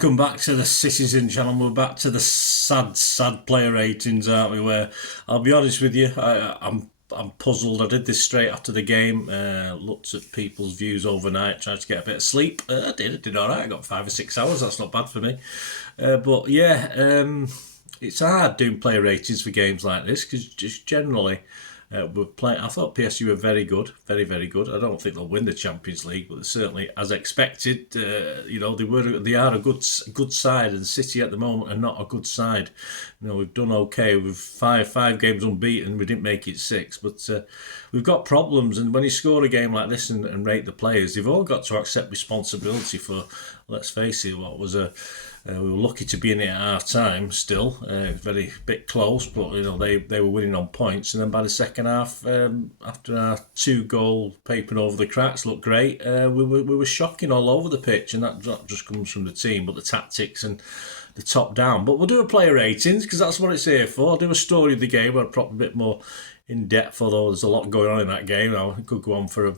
welcome back to the Citizen channel. We're back to the sad player ratings, aren't we? Where I'll be honest with you, I'm puzzled. I did this straight after the game. Looked at people's views overnight, tried to get a bit of sleep. I did all right. I got 5 or 6 hours. That's not bad for me. But yeah, it's hard doing player ratings for games like this because just generally. We're playing. I thought PSG were very good, very good. I don't think they'll win the Champions League, but certainly, as expected, they are a good side, and City at the moment are not a good side. We've done okay with five games unbeaten. We didn't make it 6, but we've got problems. And when you score a game like this and rate the players, they've all got to accept responsibility for. Let's face it, what was a we were lucky to be in it at half time still, very bit close, but they were winning on points. And then by the second half, after our 2-goal papering over the cracks looked great, we were shocking all over the pitch, and that just comes from the team, but the tactics and the top down. But we'll do a player ratings because that's what it's here for. I'll do a story of the game, but probably a bit more in depth, although there's a lot going on in that game. It could go on for a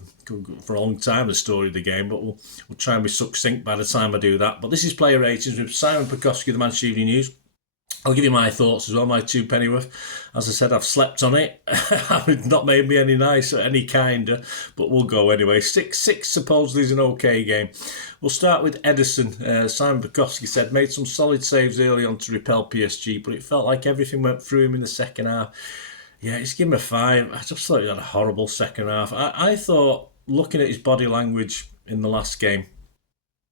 long time, the story of the game, but we'll try and be succinct by the time I do that. But this is player ratings with Simon Bajkowski, the Manchester Evening News. I'll give you my thoughts as well, my 2 pennyworth. As I said, I've slept on it. It's not made me any nicer, any kinder, but we'll go anyway. 6 supposedly is an okay game. We'll start with Ederson. Simon Bajkowski said, made some solid saves early on to repel PSG, but it felt like everything went through him in the second half. Yeah, it's given him a 5. I just thought he had a horrible second half. I thought, looking at his body language in the last game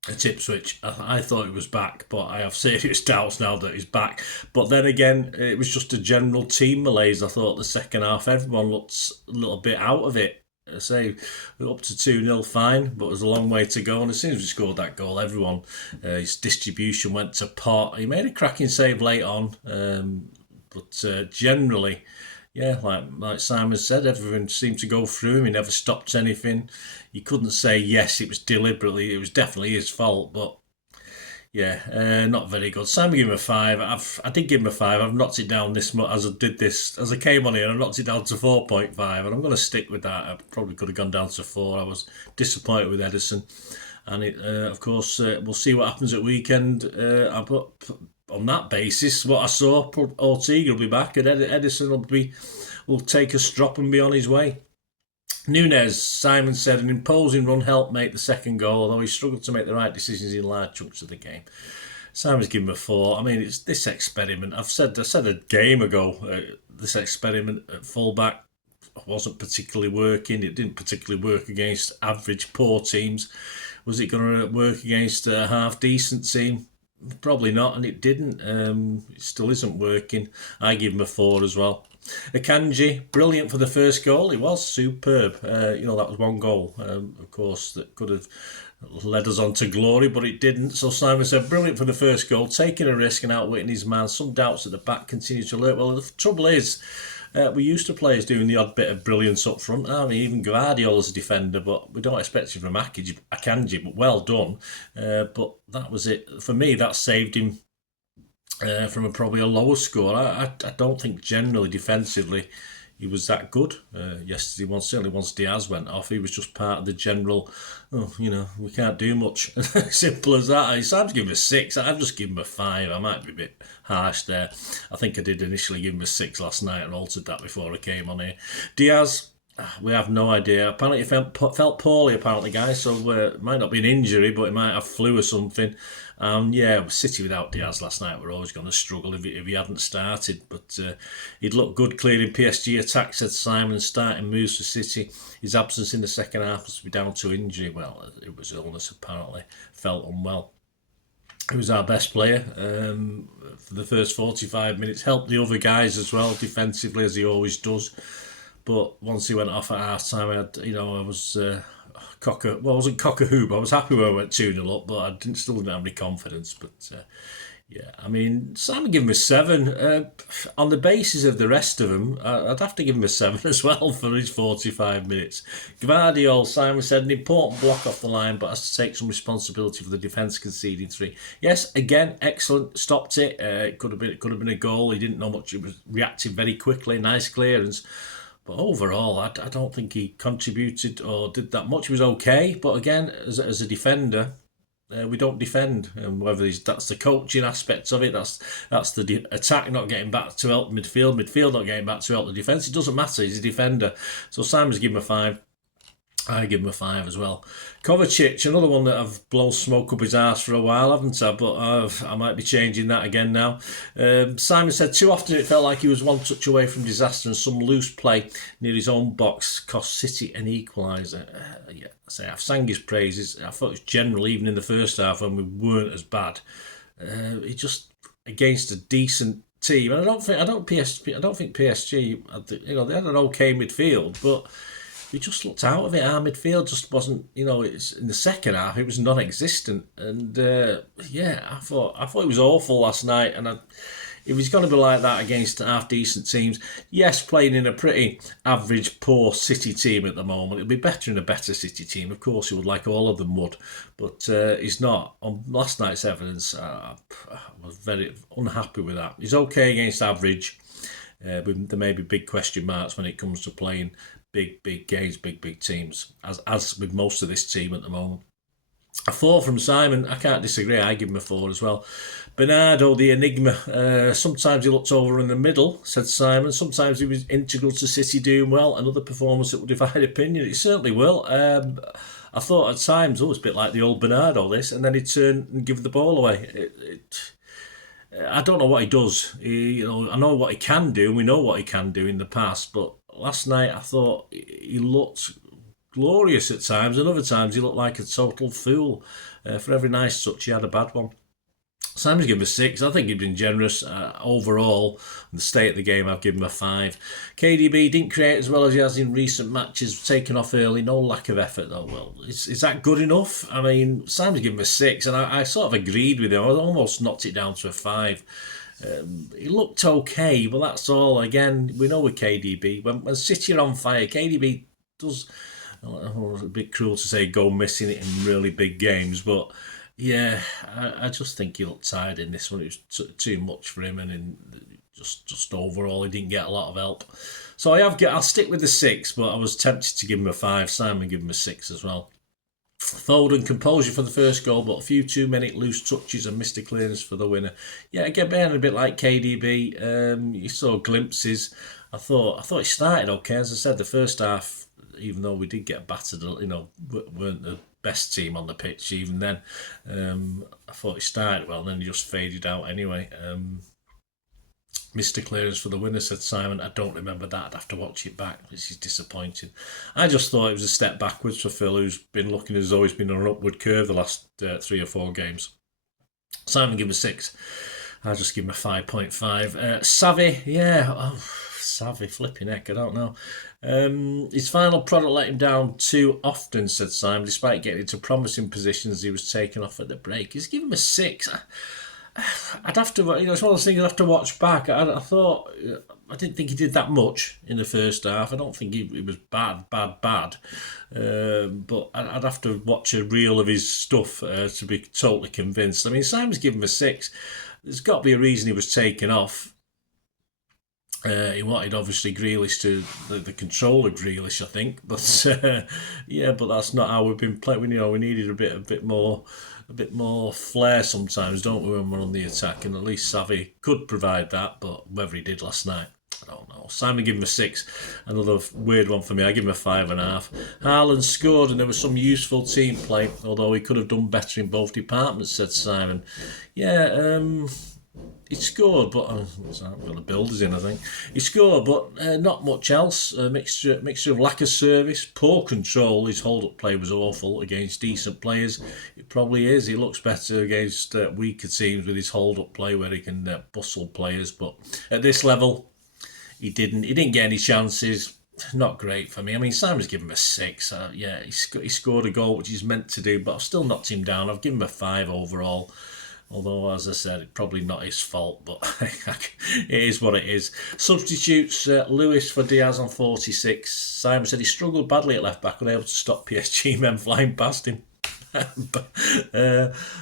at Ipswich, I thought he was back, but I have serious doubts now that he's back. But then again, it was just a general team malaise. I thought the second half, everyone looked a little bit out of it. I say, we're up to 2-0, fine, but there's a long way to go. And as soon as we scored that goal, everyone, his distribution went to pot. He made a cracking save late on, but generally... Yeah, like Simon said, everything seemed to go through him. He never stopped anything. You couldn't say, yes, it was deliberately. It was definitely his fault. But, yeah, not very good. Simon gave him a 5. I did give him a 5. I've knocked it down this much as I came on here. I knocked it down to 4.5. And I'm going to stick with that. I probably could have gone down to 4. I was disappointed with Ederson. And, of course, we'll see what happens at weekend. On that basis, what I saw, Ortega will be back and Ederson will take a strop and be on his way. Nunez, Simon said, an imposing run helped make the second goal, although he struggled to make the right decisions in large chunks of the game. Simon's given him a 4. I mean, it's this experiment. I said a game ago, this experiment at fullback wasn't particularly working. It didn't particularly work against average, poor teams. Was it going to work against a half-decent team? Probably not, and it didn't. It still isn't working. I give him a 4 as well. Akanji, brilliant for the first goal. It was superb. That was 1 goal, of course, that could have led us on to glory, but it didn't. So Simon said, brilliant for the first goal, taking a risk and outwitting his man. Some doubts at the back continue to lurk. Well, the trouble is, we're used to players doing the odd bit of brilliance up front. I mean, even Guardiola's a defender, but we don't expect it from Akanji, but well done. But that was it. For me, that saved him from probably a lower score. I don't think generally defensively he was that good yesterday. Certainly once Diaz went off, he was just part of the general, we can't do much. Simple as that. Sam's given him a 6. I've just given him a 5. I might be a bit harsh there. I think I did initially give him a 6 last night and altered that before I came on here. Diaz, we have no idea. Apparently he felt poorly, apparently, guys, so it might not be an injury, but it might have flu or something. City without Diaz last night were always going to struggle if he hadn't started. But he'd looked good clearing PSG attacks, said Simon, starting moves for City. His absence in the second half was to be down to injury. Well, it was illness, apparently. Felt unwell. He was our best player for the first 45 minutes. Helped the other guys as well, defensively, as he always does. But once he went off at half time, I was... I wasn't cock-a-hoop. I was happy when I went 2-0 up, but I still didn't have any confidence. But I mean, Simon gave him a 7. On the basis of the rest of them, I'd have to give him a 7 as well for his 45 minutes. Gvardiol, Simon said, an important block off the line, but has to take some responsibility for the defence conceding 3. Yes, again, excellent. Stopped it. It could have been a goal. He didn't know much. He was reacting very quickly. Nice clearance. But overall, I don't think he contributed or did that much. He was okay, but again, as a defender, we don't defend, and whether that's the coaching aspects of it, that's the attack not getting back to help midfield not getting back to help the defence. It doesn't matter. He's a defender. So Simon's given him a 5. I give him a 5 as well. Kovacic, another one that I've blown smoke up his arse for a while, haven't I? But I might be changing that again now. Simon said too often it felt like he was one touch away from disaster, and some loose play near his own box cost City an equaliser. I've sang his praises. I thought it was general, even in the first half when we weren't as bad. He just against a decent team, and I don't think PSG. They had an okay midfield, but we just looked out of it. Our midfield just wasn't, it's in the second half it was non-existent, and I thought it was awful last night. And if he's going to be like that against half-decent teams, yes, playing in a pretty average, poor City team at the moment, it'll be better in a better City team. Of course, he would, like all of them would, but he's not. On last night's evidence, I was very unhappy with that. He's okay against average. There may be big question marks when it comes to playing big games, big teams, as with most of this team at the moment. A 4 from Simon. I can't disagree. I give him a 4 as well. Bernardo, the enigma. Sometimes he looked over in the middle, said Simon. Sometimes he was integral to City doing well. Another performance that will divide opinion. It certainly will. I thought at times, it was a bit like the old Bernardo, this, and then he'd turn and give the ball away. I don't know what he does. I know what he can do, and we know what he can do in the past, but last night I thought he looked glorious at times, and other times he looked like a total fool. For every nice touch, he had a bad one. Simon's given him a 6. I think he's been generous overall. The state of the game, I've given him a 5. KDB didn't create as well as he has in recent matches, taken off early, no lack of effort though. Well, is that good enough? I mean, Simon's given him a 6, and I sort of agreed with him. I almost knocked it down to a 5. He looked okay, but that's all. Again, we know with KDB, when City are on fire, KDB does, a bit cruel to say, go missing it in really big games, but yeah, I just think he looked tired in this one. It was too much for him, and just overall, he didn't get a lot of help. So I'll stick with the 6, but I was tempted to give him a 5. Simon gave him a 6 as well. Foden, composure for the first goal, but a few too many loose touches and missed a clearance for the winner. Yeah, again, a bit like KDB. You saw glimpses. I thought he started okay. As I said, the first half, even though we did get battered, weren't the best team on the pitch. Even then, I thought he started well, and then he just faded out anyway. Missed clearance for the winner, said Simon. I don't remember that. I'd have to watch it back. This is disappointing. I just thought it was a step backwards for Phil, who's been looking as though he's been on an upward curve the last 3 or 4 games. Simon gave him a 6. I'll just give him a 5.5. Savvy, Savvy, flipping heck, I don't know. His final product let him down too often, said Simon, despite getting into promising positions. He was taken off at the break. He's given him a 6. I'd have to, it's one of those things I'd have to watch back. I didn't think he did that much in the first half. I don't think he was bad. But I'd have to watch a reel of his stuff to be totally convinced. I mean, Simon's given him a 6. There's got to be a reason he was taken off. He wanted obviously Grealish to the control of Grealish, I think. But but that's not how we've been playing. We needed a bit more flair sometimes, don't we, when we're on the attack? And at least Savvy could provide that, but whether he did last night, I don't know. Simon gave him a 6. Another weird one for me. I give him a 5.5. Haaland scored, and there was some useful team play, although he could have done better in both departments, said Simon. He scored, but I've got the builders in, I think. He scored, but not much else. A mixture of lack of service, poor control. His hold-up play was awful against decent players. It probably is. He looks better against weaker teams with his hold-up play, where he can bustle players. But at this level, he didn't get any chances. Not great for me. I mean, Simon's given him a 6. He scored a goal, which he's meant to do, but I've still knocked him down. I've given him a 5 overall. Although, as I said, it's probably not his fault, but it is what it is. Substitutes Lewis for Diaz on 46. Simon said he struggled badly at left back, unable to stop PSG men flying past him.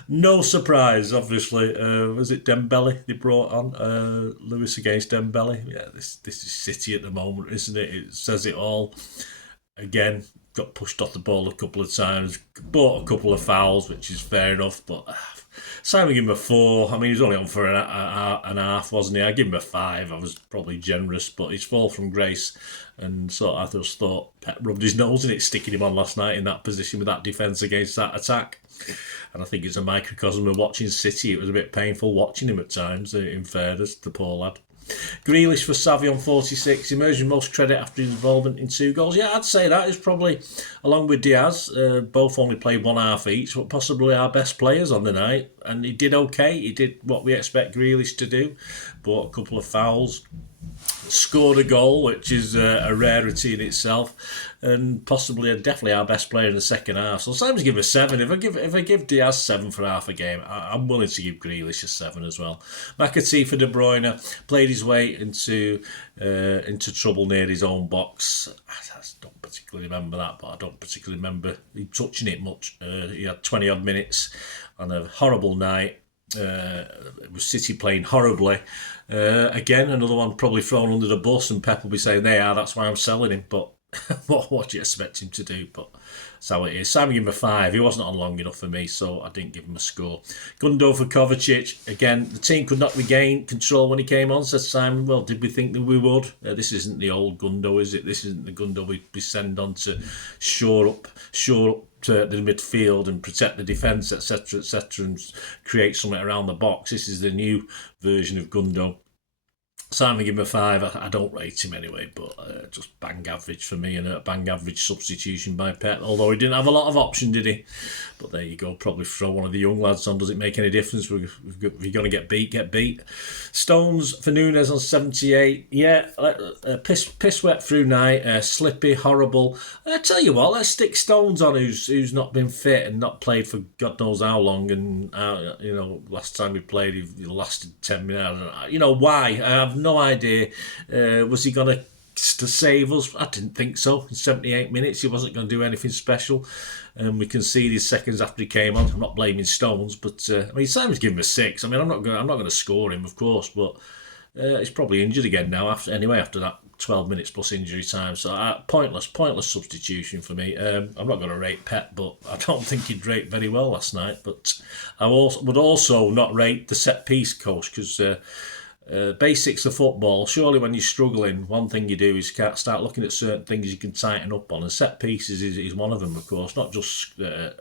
No surprise, obviously. Was it Dembele they brought on? Lewis against Dembele. Yeah, this is City at the moment, isn't it? It says it all. again, got pushed off the ball a couple of times, bought a couple of fouls, which is fair enough, but Simon gave him a 4. I mean, he was only on for an half, wasn't he? I give him a 5. I was probably generous, but his fall from grace, and so I just thought Pep rubbed his nose in it, sticking him on last night in that position with that defence against that attack. And I think it's a microcosm of watching City. It was a bit painful watching him at times, in fairness, the poor lad. Grealish for Savvy on 46, emerging most credit after his involvement in 2 goals. Yeah, I'd say that is probably, along with Diaz, both only played one half each, but possibly our best players on the night. And he did okay. He did what we expect Grealish to do. Bought a couple of fouls, scored a goal, which is a rarity in itself, and possibly definitely our best player in the second half. So Simon's give a 7. If I give Diaz 7 for half a game, I'm willing to give Grealish a 7 as well. McAtee for De Bruyne played his way into trouble near his own box. I don't particularly remember that, but I don't particularly remember him touching it much. He had 20 odd minutes on a horrible night. It was City playing horribly. Again, another one probably thrown under the bus, and Pep will be saying, that's why I'm selling him. But what do you expect him to do? But that's how it is. Simon gave him a 5. He wasn't on long enough for me, so I didn't give him a score. Gundo for Kovacic. Again, the team could not regain control when he came on, said Simon. Well, did we think that we would? This isn't the old Gundo, is it? This isn't the Gundo we send on to shore up to the midfield and protect the defence, etc., and create something around the box. This is the new version of Gundo. Simon gave him a 5. I don't rate him anyway, but just bang average for me, and a bang average substitution by Pep. Although he didn't have a lot of option, did he? But there you go. Probably throw one of the young lads on. Does it make any difference? If you're going to get beat, get beat. Stones for Nunes on 78. Yeah, piss wet through night. Slippy, horrible. I tell you what, let's stick Stones on who's not been fit and not played for God knows how long. And last time we played, he lasted 10 minutes. Why? I have no idea. Was he going to save us? I didn't think so. In 78 minutes, he wasn't going to do anything special. And we conceded seconds after he came on. I'm not blaming Stones, but Simon's given him a 6. I mean, I'm not going to score him, of course, but he's probably injured again now. After that 12 minutes plus injury time, so pointless substitution for me. I'm not going to rate Pep, but I don't think he'd rate very well last night. But I would also not rate the set piece coach, because basics of football, surely when you're struggling, one thing you do is start looking at certain things you can tighten up on, and set pieces is one of them, of course. Not just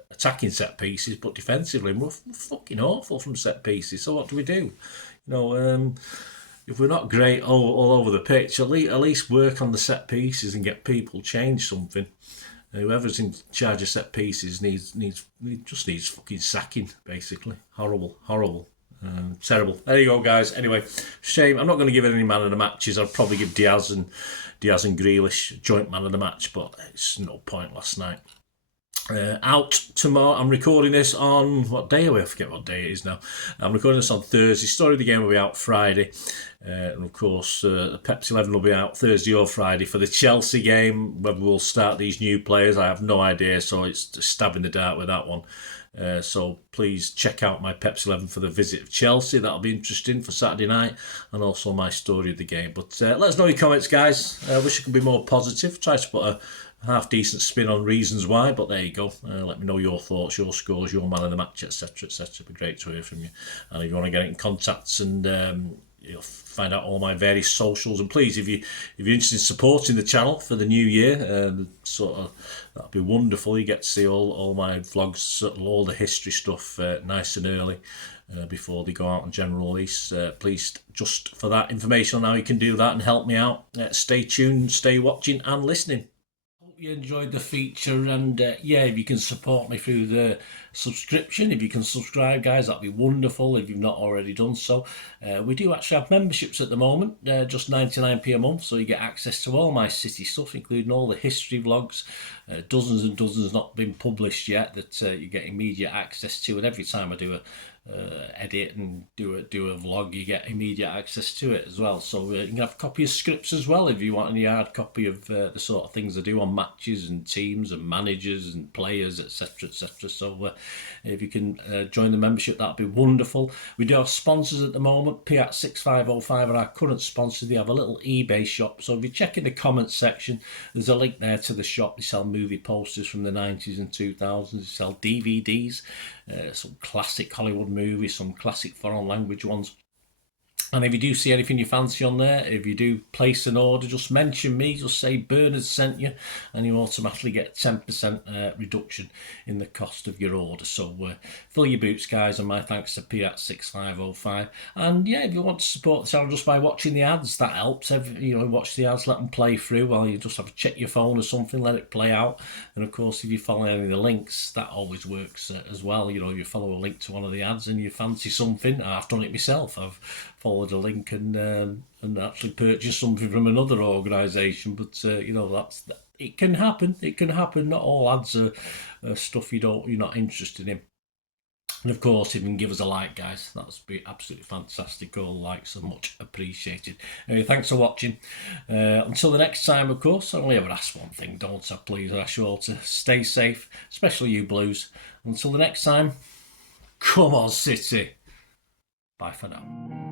attacking set pieces, but defensively. And we're fucking awful from set pieces, so what do we do? If we're not great all over the pitch, at least work on the set pieces and get people change something. Whoever's in charge of set pieces needs fucking sacking, basically. Horrible. Terrible. There you go, guys. Anyway, shame. I'm not going to give it any man of the matches. I'll probably give Diaz and Grealish joint man of the match, but it's no point last night. Out tomorrow. I'm recording this on what day are we? I forget what day it is now. I'm recording this on Thursday. Story of the game will be out Friday, and of course the Pepsi 11 will be out Thursday or Friday for the Chelsea game. Whether we'll start these new players, I have no idea, so it's just stabbing the dark with that one. So please check out my Pepsi 11 for the visit of Chelsea. That'll be interesting for Saturday night, and also my story of the game. But let us know your comments, guys. I wish I could be more positive. Try to put a half decent spin on reasons why, but there you go. Let me know your thoughts, your scores, your man of the match, etc. It'd be great to hear from you. And if you want to get in contact and find out all my various socials, and please, if you're interested in supporting the channel for the new year, that'd be wonderful. You get to see all my vlogs, all the history stuff nice and early before they go out on general release. Please, just for that information on how you can do that and help me out, stay tuned, stay watching and listening. You enjoyed the feature, and if you can support me through the subscription, if you can subscribe, guys, that'd be wonderful if you've not already done so. We do actually have memberships at the moment, just 99p a month, so you get access to all my City stuff, including all the history vlogs, dozens and dozens not been published yet that you get immediate access to, and every time I do a edit and do a vlog, you get immediate access to it as well. So you can have a copy of scripts as well if you want any hard copy of the sort of things I do on matches and teams and managers and players, etc. So If you can join the membership, that'd be wonderful. We do have sponsors at the moment. P6505 are our current sponsors. They have a little eBay shop, so if you check in the comments section, there's a link there to the shop. They sell movie posters from the 90s and 2000s. They sell DVDs, some classic Hollywood movies, some classic foreign language ones. And if you do see anything you fancy on there, if you do place an order, just mention me, just say Bernard sent you, and you automatically get 10% reduction in the cost of your order. So fill your boots, guys, and my thanks to P6505. And yeah, if you want to support the channel just by watching the ads, that helps. Watch the ads, let them play through while you just have to check your phone or something, let it play out. And of course, if you follow any of the links, that always works as well. If you follow a link to one of the ads and you fancy something, I've done it myself. I've followed a link and actually purchase something from another organisation, but it can happen. It can happen. Not all ads are stuff you're not interested in. And of course, if you can give us a like, guys, that's be absolutely fantastic. All likes are much appreciated. Anyway, thanks for watching. Until the next time, of course, I only ever ask one thing, don't I? Please, I ask you all to stay safe, especially you Blues. Until the next time, come on, City. Bye for now.